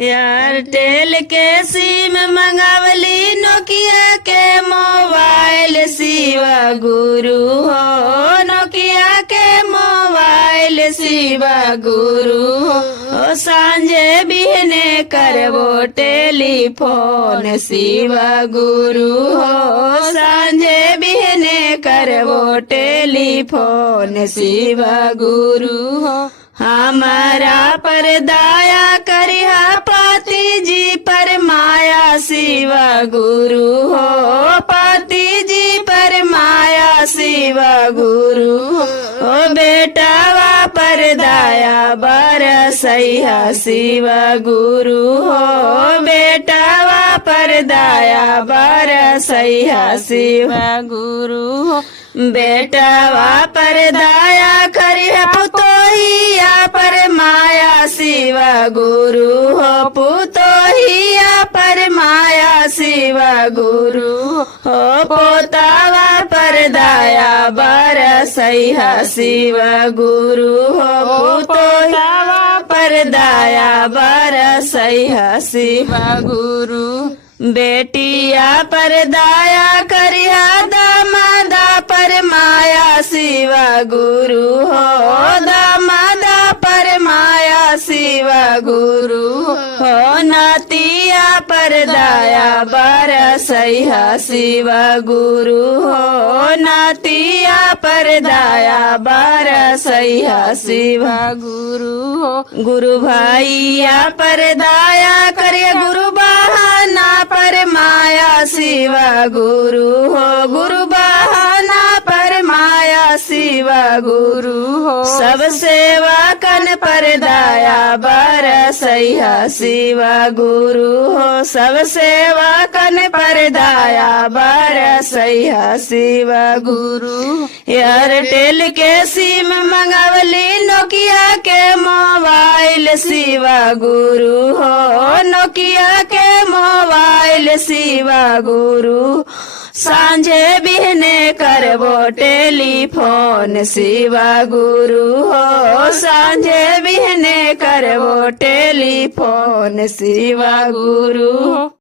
Airtel के SIM मंगावली Nokia के mobile Shiva गुरु हो। नोकिया के मोबाइल शिवा गुरु हो। सांझे बिहने करबो टेलीफोन शिवा गुरु हो। सांझे बिहने करबो टेलीफोन शिवा गुरु हो। हमारा पर दया करिहा पति जी पर माया शिवा गुरु हो। पति जी पर माया शिवा गुरु हो। बेटावा पर दया बरसैया शिवा गुरु हो। बेटावा पर दया बरसैया शिवा गुरु हो। बेटावा पर दया करिहा पुतोहिया पर माया शिवा गुरु हो। पुतोहिया पर माया शिवा गुरु हो। पोतावा पर दया बरसैया शिवा गुरु हो। पोतावा पर दया बरसैया शिवा गुरु। बेटिया पर दया करिहा दामादा पर माया शिवा गुरु हो। दामादा पर माया शिवा गुरु हो। नातिया पर दया बरसैया शिवा गुरु हो। नातिया पर दया बरसैया शिवा गुरु हो। गुरु भाइया पर दया करिए गुरु बहाना पर माया शिवा गुरु हो। गुरु बहाना पर माया शिवा गुरु हो। सब सेवा कन पर दया बरसैया शिवा गुरु हो। सब सेवा कन पर दया बरसैया शिवा गुरु। एयरटेल के सिम मंगावली नोकिया के मोबाइल शिवा गुरु हो। नोकिया के मोबाइल शिवा गुरु। सांझे बिहने करबो टेलीफोन शिवा गुरु हो। सांझे बिहने करबो टेलीफोन शिवा गुरु हो।